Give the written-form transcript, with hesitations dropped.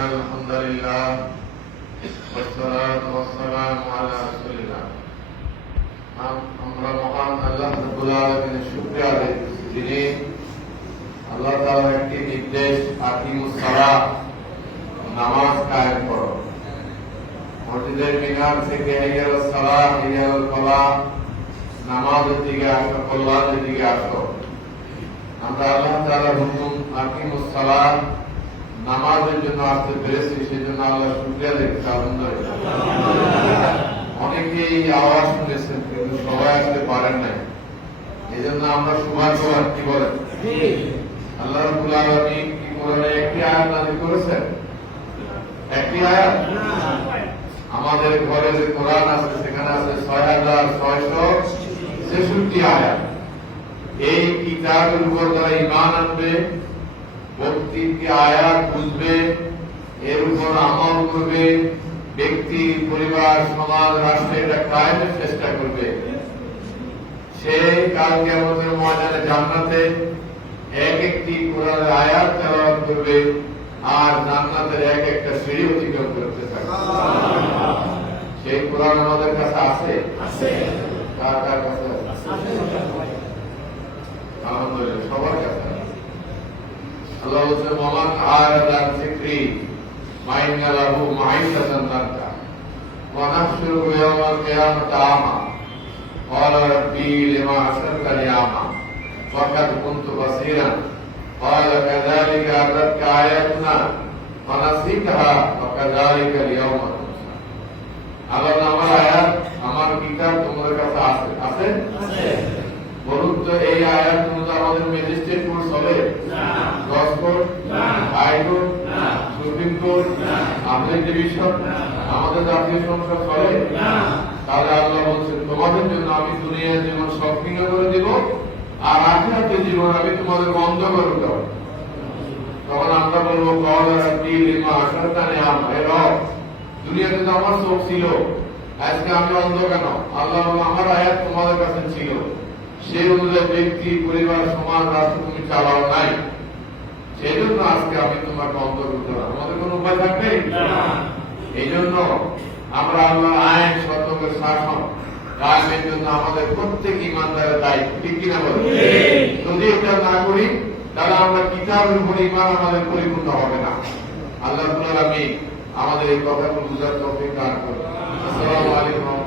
الحمد لله والصلاة والسلام على رسول الله আমরা মহান আল্লাহ রাব্বুল আলামিনের শুকরিয়া আদায় করছি যিনি আল্লাহ তাআলার একটি নির্দেশ আকিমুস সালাত নামাজ কায়েম করো মসজিদের মিনার থেকে ইয়াল সালাত ইয়াল ফালাহ নামাজের দিকে আসো কল্যাণের দিকে আসো আমরা আল্লাহ তাআলার হুকুম আকিমুস সালাত নামাজের জন্য আসতে পেরেছি সেজন্য আল্লাহ শুকরিয়া আদায় করছি আলহামদুলিল্লাহ। অনেকেই আওয়াজ শুনেছেন কিন্তু সবাই আসতে পারেন নাই এই জন্য আমরা শুভাগত কি বলেন আল্লাহ রাব্বুল আলামিন কি কোরআনে একটি আয়াত নাযিল করেছেন একটি আয়াত আমাদের ঘরে যে কোরআন আছে সেখানে আছে 6666 আয়াত এই কিতাবের উপর যারা ঈমান আনবে প্রত্যেকটি আয়াত বুঝবে এর উপর আমল করবে ব্যক্তি পরিবার সমাজ রাষ্ট্রে এটা কায়েমের চেষ্টা করবে সে কাল কিয়ামতের ময়দানে জান্নাতে এক একটি কোরআনের আয়াত তেলাওয়াত করবে আর জান্নাতের এক একটা সিঁড়ি অতিক্রম করতে থাকবে সেই কোরআন আমাদের কাছে আছে কার কার কাছে আছে আলহামদুলিল্লাহ সবার কাছে আল্লাহ বলছেন ওমান আয়াত যিকরি মাইন্না লাহু মাইসাতান দানকা ওয়া নাহশুরু ইয়াওমাল কিয়ামাতি আমা ক্বালা রাব্বি লিমা হাশারতানি আমা ওয়া কাদ কুনতু বাসীরান ক্বালা কাযালিকা আতাতকা আয়াতুনা ওয়া নাসিতাহা ওয়া কাযালিকা আল-ইয়াওমা তুনসা। আল্লাহ আমার আয়াত আমার কিতাব তোমাদের কাছে আছে আছে বলুন তো এই আয়াত অনুযায়ী আমাদের ম্যাজিস্ট্রেট কোর্ট চলে জজ court high court supreme court appeal division আমাদের জাতীয় সংসদ চলে তাহলে আল্লাহ বলছেন তোমাদের জন্য আমি দুনিয়ার জীবন সংকীর্ণ করে দিব আর আখিরাতের জীবন আমি তোমাদের বন্ধ করে দেব। তখন আমরা বলবো ক্বালা রাব্বি লিমা হাশারতানি আমা হে রব দুনিয়াতে তো আমার চোখ ছিল আজকে আমি অন্ধ কেন? আল্লাহ আমার আয়াত তোমাদের কাছে ছিল সেই অনুযায়ী ব্যক্তি পরিবার সমাজ রাষ্ট্র তুমি চালাও নাই সেই জন্য আজকে আমি তোমাকে অন্ধ করতে পারবো আমাদের কোন উপায় থাকবে এই জন্য আমরা আল্লাহ আইন সতর্কের শাসন কায়েমের জন্য আমাদের প্রত্যেক ইমানদারের দায়িত্ব ঠিক কিনা বলে যদি এটা না করি তাহলে আমরা কিতাবের উপর ইমান আমাদের পরিপূর্ণ হবে না। আল্লাহ রাব্বুল আলামিন আমাদের এই কথাগুলো বুঝার তৌফিক দান করুন। আসসালামু আলাইকুম।